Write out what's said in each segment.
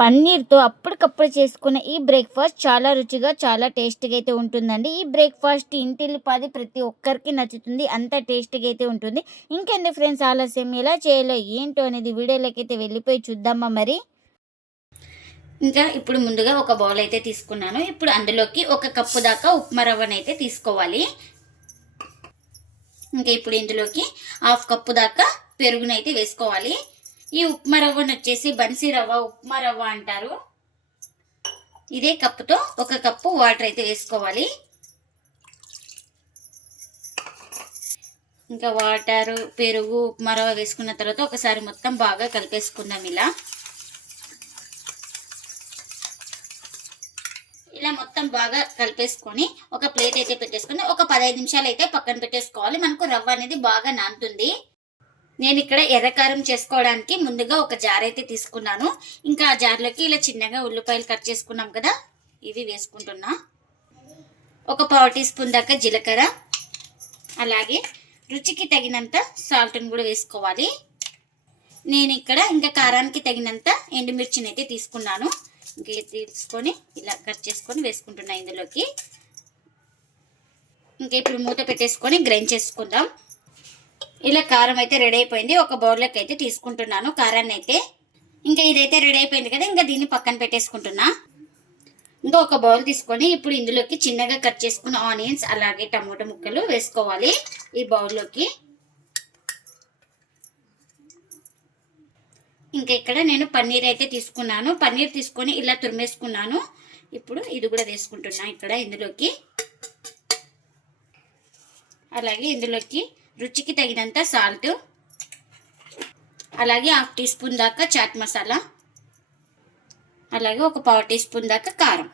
పన్నీర్తో అప్పటికప్పుడు చేసుకునే ఈ బ్రేక్ఫాస్ట్ చాలా రుచిగా చాలా టేస్టీగా అయితే ఉంటుందండి. ఈ బ్రేక్ఫాస్ట్ ఇంటిల్లిపాది ప్రతి ఒక్కరికి నచ్చుతుంది. అంత టేస్టీగా అయితే ఉంటుంది. ఇంకెందుకు ఫ్రెండ్స్ ఆలస్యం, ఎలా చేయాలో ఏంటో అనేది వీడియోలోకి అయితే వెళ్ళిపోయి చూద్దామా మరి. ఇంకా ఇప్పుడు ముందుగా ఒక బౌల్ అయితే తీసుకున్నాను. ఇప్పుడు అందులోకి 1 కప్పు దాకా ఉప్మా రవ్వనైతే తీసుకోవాలి. ఇంకా ఇప్పుడు ఇందులోకి 1/2 కప్పు దాకా పెరుగునైతే వేసుకోవాలి. ఈ ఉప్మా రవ్వను వచ్చేసి బన్సీ రవ్వ, ఉప్మా రవ్వ అంటారు. ఇదే కప్పుతో 1 కప్పు వాటర్ అయితే వేసుకోవాలి. ఇంకా వాటర్, పెరుగు, ఉప్మా రవ్వ వేసుకున్న తర్వాత ఒకసారి మొత్తం బాగా కలిపేసుకుందాం. ఇలా మొత్తం బాగా కలిపేసుకొని ఒక ప్లేట్ అయితే పెట్టేసుకొని ఒక 15 నిమిషాలు అయితే పక్కన పెట్టేసుకోవాలి. మనకు రవ్వ అనేది బాగా నానుతుంది. నేను ఇక్కడ ఎర్రకారం చేసుకోవడానికి ముందుగా ఒక జార్ అయితే తీసుకున్నాను. ఇంకా ఆ జార్లోకి ఇలా చిన్నగా ఉల్లిపాయలు కట్ చేసుకున్నాం కదా, ఇవి వేసుకుంటున్నా. ఒక 1/2 టీ స్పూన్ దాకా జీలకర్ర, అలాగే రుచికి తగినంత సాల్ట్ని కూడా వేసుకోవాలి. నేను ఇక్కడ ఇంకా కారానికి తగినంత ఎండుమిర్చిని అయితే తీసుకున్నాను. ఇంకా తీసుకొని ఇలా కట్ చేసుకొని వేసుకుంటున్నా ఇందులోకి. ఇంకా ఇప్పుడు మూత పెట్టేసుకొని గ్రైండ్ చేసుకుందాం. ఇలా కారం అయితే రెడీ అయిపోయింది. ఒక బౌల్లోకి అయితే తీసుకుంటున్నాను కారాన్ని అయితే. ఇంకా ఇదైతే రెడీ అయిపోయింది కదా, ఇంకా దీన్ని పక్కన పెట్టేసుకుంటున్నా. ఇంకా ఒక బౌల్ తీసుకొని ఇప్పుడు ఇందులోకి చిన్నగా కట్ చేసుకున్న ఆనియన్స్, అలాగే టమోటా ముక్కలు వేసుకోవాలి ఈ బౌల్లోకి. ఇంకా ఇక్కడ నేను పన్నీర్ అయితే తీసుకున్నాను. పన్నీర్ తీసుకొని ఇలా తురిమేసుకున్నాను. ఇప్పుడు ఇది కూడా వేసుకుంటున్నా ఇక్కడ ఇందులోకి. అలాగే ఇందులోకి రుచికి తగినంత సాల్ట్, అలాగే 1/2 టీ స్పూన్ దాకా చాట్ మసాలా, అలాగే ఒక 1/4 టీ స్పూన్ దాకా కారం.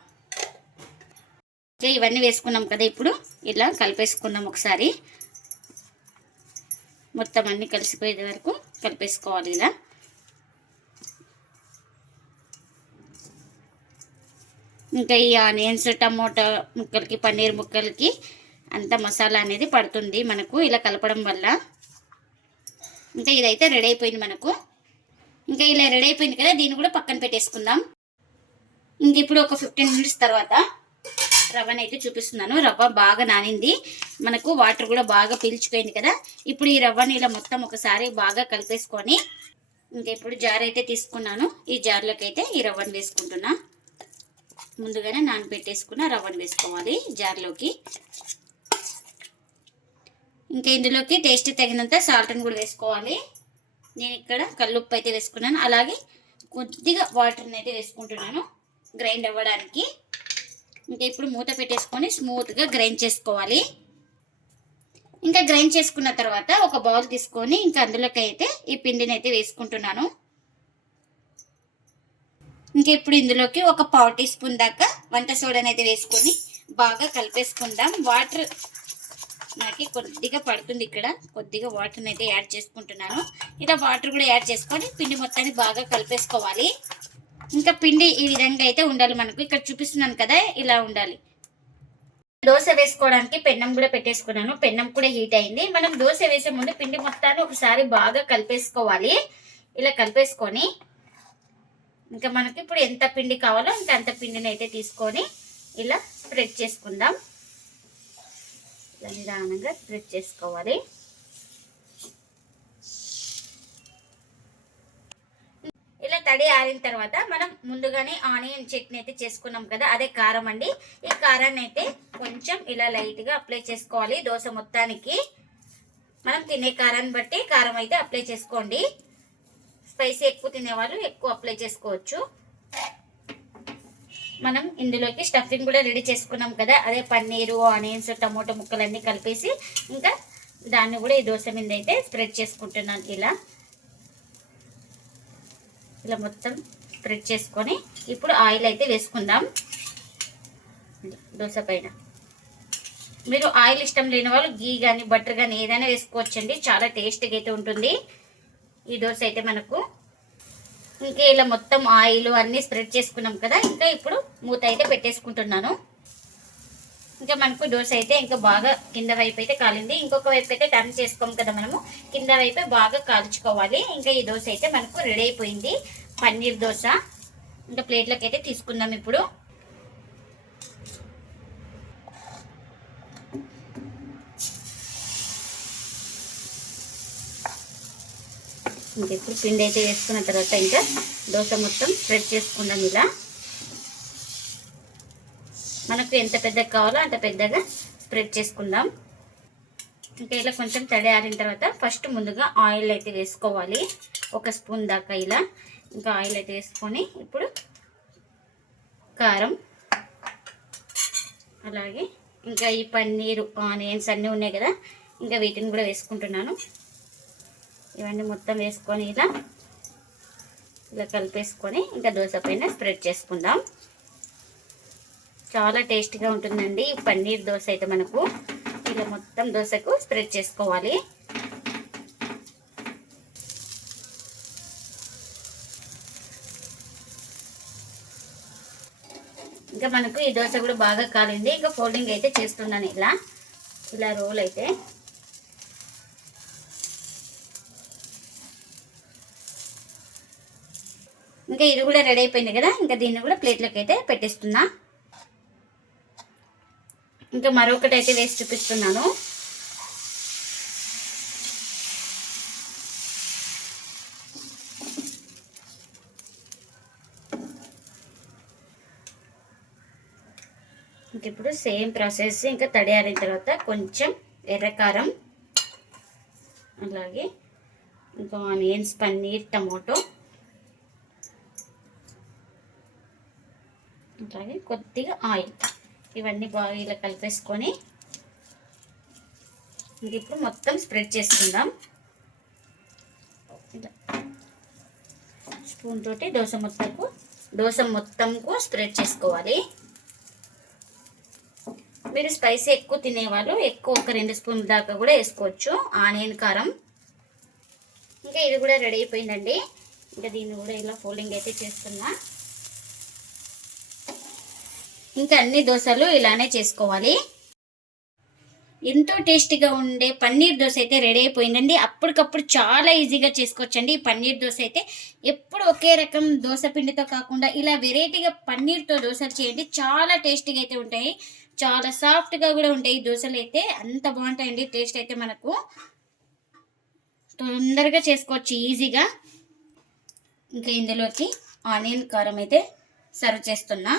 ఇవన్నీ వేసుకున్నాం కదా, ఇప్పుడు ఇలా కలిపేసుకుందాం ఒకసారి. మొత్తం అన్నీ కలిసిపోయే వరకు కలిపేసుకోవాలి ఇలా. ఇంకా ఈ ఆనియన్స్, టమోటా ముక్కలకి, పన్నీర్ ముక్కలకి అంత మసాలా అనేది పడుతుంది మనకు ఇలా కలపడం వల్ల. ఇంకా ఇదైతే రెడీ అయిపోయింది మనకు. ఇంకా ఇలా రెడీ అయిపోయింది కదా, దీన్ని కూడా పక్కన పెట్టేసుకుందాం. ఇంక ఇప్పుడు ఒక 15 మినిట్స్ తర్వాత రవ్వని అయితే చూపిస్తున్నాను. రవ్వ బాగా నానింది మనకు, వాటర్ కూడా బాగా పీల్చిపోయింది కదా. ఇప్పుడు ఈ రవ్వని ఇలా మొత్తం ఒకసారి బాగా కలిపేసుకొని ఇంకా ఇప్పుడు జార్ అయితే తీసుకున్నాను. ఈ జార్లోకి అయితే ఈ రవ్వని వేసుకుంటున్నా. ముందుగానే నానబెట్టేసుకున్న రవ్వను వేసుకోవాలి జార్లోకి. ఇంకా ఇందులోకి టేస్ట్ తగినంత సాల్ట్ని కూడా వేసుకోవాలి. నేను ఇక్కడ కల్లుప్పు అయితే వేసుకున్నాను, అలాగే కొద్దిగా వాటర్ని అయితే వేసుకుంటున్నాను గ్రైండ్ అవ్వడానికి. ఇంకా ఇప్పుడు మూత పెట్టేసుకొని స్మూత్గా గ్రైండ్ చేసుకోవాలి. ఇంకా గ్రైండ్ చేసుకున్న తర్వాత ఒక బౌల్ తీసుకొని ఇంకా అందులోకి అయితే ఈ పిండిని అయితే వేసుకుంటున్నాను. ఇంకా ఇప్పుడు ఇందులోకి ఒక 1/4 టీ స్పూన్ దాకా వంట సోడాని అయితే వేసుకొని బాగా కలిపేసుకుందాం. వాటర్ మనకి కొద్దిగా పడుతుంది, ఇక్కడ కొద్దిగా వాటర్ని అయితే యాడ్ చేసుకుంటున్నాను. ఇలా వాటర్ కూడా యాడ్ చేసుకొని పిండి మొత్తాన్ని బాగా కలిపేసుకోవాలి. ఇంకా పిండి ఈ విధంగా అయితే ఉండాలి మనకు. ఇక్కడ చూపిస్తున్నాను కదా, ఇలా ఉండాలి. దోశ వేసుకోవడానికి పెన్నం కూడా పెట్టేసుకున్నాను. పెన్నం కూడా హీట్ అయింది. మనం దోశ వేసే ముందు పిండి మొత్తాన్ని ఒకసారి బాగా కలిపేసుకోవాలి. ఇలా కలిపేసుకొని ఇంకా మనకి ఇప్పుడు ఎంత పిండి కావాలో ఇంకా అంత పిండిని అయితే తీసుకొని ఇలా స్ప్రెడ్ చేసుకుందాం. ఇలా నిదానంగా స్ప్రెడ్ చేసుకోవాలి. ఇలా తడి ఆరిన తర్వాత మనం ముందుగానే ఆనియన్ చట్నీ అయితే చేసుకున్నాం కదా, అదే కారం అండి. ఈ కారాన్ని అయితే కొంచెం ఇలా లైట్గా అప్లై చేసుకోవాలి దోశ మొత్తానికి. మనం తినే కారాన్ని బట్టి కారం అయితే అప్లై చేసుకోండి. స్పైసీ ఎక్కువ తినేవాళ్ళు ఎక్కువ అప్లై చేసుకోవచ్చు. మనం ఇందులోకి స్టఫింగ్ కూడా రెడీ చేసుకున్నాం కదా, అదే పన్నీరు, ఆనియన్స్, టమోటా ముక్కలన్నీ కలిపేసి ఇంకా దాన్ని కూడా ఈ దోశ మీద అయితే స్ప్రెడ్ చేసుకుంటున్నాను. ఇలా మొత్తం స్ప్రెడ్ చేసుకొని ఇప్పుడు ఆయిల్ అయితే వేసుకుందాం దోశ పైన. మీరు ఆయిల్ ఇష్టం లేని వాళ్ళు గీ కానీ బటర్ కానీ ఏదైనా వేసుకోవచ్చండి, చాలా టేస్ట్గా అయితే ఉంటుంది ఈ దోశ అయితే మనకు. ఇంకా ఇలా మొత్తం ఆయిల్ అన్నీ స్ప్రెడ్ చేసుకున్నాం కదా, ఇంకా ఇప్పుడు మూత అయితే పెట్టేసుకుంటున్నాను. ఇంకా మనకు దోశ అయితే ఇంకా బాగా కింద వైపు అయితే కాలింది. ఇంకొక వైపు అయితే టర్న్ చేసుకోం కదా మనము, కింద వైపే బాగా కాల్చుకోవాలి. ఇంకా ఈ దోశ అయితే మనకు రెడీ అయిపోయింది, పన్నీర్ దోశ. ఇంకా ప్లేట్లోకి అయితే తీసుకుందాం ఇప్పుడు. ఇంకా ఇప్పుడు పిండి అయితే వేసుకున్న తర్వాత ఇంకా దోశ మొత్తం స్ప్రెడ్ చేసుకుందాం. ఇలా మనకు ఎంత పెద్దగా కావాలో అంత పెద్దగా స్ప్రెడ్ చేసుకుందాం. ఇంకా ఇలా కొంచెం తడి ఆరిన తర్వాత ఫస్ట్ ముందుగా ఆయిల్ అయితే వేసుకోవాలి, 1 స్పూన్ దాకా. ఇలా ఇంకా ఆయిల్ అయితే వేసుకొని ఇప్పుడు కారం, అలాగే ఇంకా ఈ పన్నీరు, ఆనియన్స్ అన్నీ ఉన్నాయి కదా, ఇంకా వీటిని కూడా వేసుకుంటున్నాను. ఇవన్నీ మొత్తం వేసుకొని ఇలా కలిపేసుకొని ఇంకా దోశ పైన స్ప్రెడ్ చేసుకుందాం. చాలా టేస్టీగా ఉంటుందండి ఈ పన్నీర్ దోశ అయితే. మనకు ఇలా మొత్తం దోశకు స్ప్రెడ్ చేసుకోవాలి. ఇంకా మనకు ఈ దోశ కూడా బాగా కాలింది. ఇంకా ఫోల్డింగ్ అయితే చేస్తున్నాను ఇలా రోల్ అయితే. ఇంకా ఇది కూడా రెడీ అయిపోయింది కదా, ఇంకా దీన్ని కూడా ప్లేట్లోకి అయితే పెట్టేస్తున్నా. ఇంకా మరొకటి అయితే వేసి చూపిస్తున్నాను. ఇంక ఇప్పుడు సేమ్ ప్రాసెస్. ఇంకా తడియారిన తర్వాత కొంచెం ఎర్రకారం, అలాగే ఇంకా ఆనియన్స్, పన్నీర్, టమాటో, అలాగే కొద్దిగా ఆయిల్, ఇవన్నీ బాగా ఇలా కలిపేసుకొని ఇంక ఇప్పుడు మొత్తం స్ప్రెడ్ చేసుకుందాం. ఇలా స్పూన్ తోటి దోశ మొత్తంకు స్ప్రెడ్ చేసుకోవాలి. మీరు స్పైసీ ఎక్కువ తినేవాళ్ళు ఎక్కువ 1-2 స్పూన్ల దాకా కూడా వేసుకోవచ్చు ఆనియన్ కారం. ఇంకా ఇది కూడా రెడీ అయిపోయిందండి. ఇంకా దీన్ని కూడా ఇలా ఫోల్డింగ్ అయితే చేస్తున్నా. ఇంకా అన్ని దోశలు ఇలానే చేసుకోవాలి. ఎంతో టేస్టీగా ఉండే పన్నీర్ దోశ అయితే రెడీ అయిపోయిందండి. అప్పటికప్పుడు చాలా ఈజీగా చేసుకోవచ్చండి ఈ పన్నీర్ దోశ అయితే. ఎప్పుడు ఒకే రకం దోశ పిండితో కాకుండా ఇలా వెరైటీగా పన్నీర్తో దోశలు చేయండి, చాలా టేస్టీగా అయితే ఉంటాయి. చాలా సాఫ్ట్గా కూడా ఉంటాయి దోశలు అయితే, అంత బాగుంటాయండి. టేస్ట్ అయితే మనకు తొందరగా చేసుకోవచ్చు ఈజీగా. ఇంకా ఇందులోకి ఆనియన్ కారం అయితే సర్వ్ చేస్తున్నా.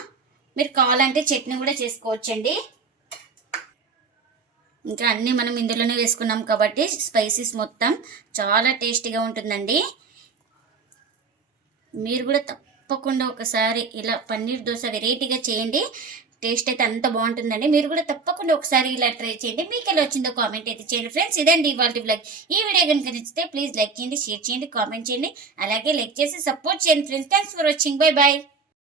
మీరు కావాలంటే చట్నీ కూడా చేసుకోవచ్చండి. ఇంకా అన్నీ మనం ఇందులోనే వేసుకున్నాం కాబట్టి స్పైసెస్ మొత్తం చాలా టేస్టీగా ఉంటుందండి. మీరు కూడా తప్పకుండా ఒకసారి ఇలా పన్నీర్ దోశ వెరైటీగా చేయండి, టేస్ట్ అయితే అంత బాగుంటుందండి. మీరు కూడా తప్పకుండా ఒకసారి ఇలా ట్రై చేయండి. మీకు ఎలా వచ్చిందో కామెంట్ అయితే చేయండి ఫ్రెండ్స్. ఇదండి ఇవాళ వ్లాగ్. ఈ వీడియో కనుక నచ్చితే ప్లీజ్ లైక్ చేయండి, షేర్ చేయండి, కామెంట్ చేయండి, అలాగే లైక్ చేసి సపోర్ట్ చేయండి friends. Thanks for watching. Bye bye.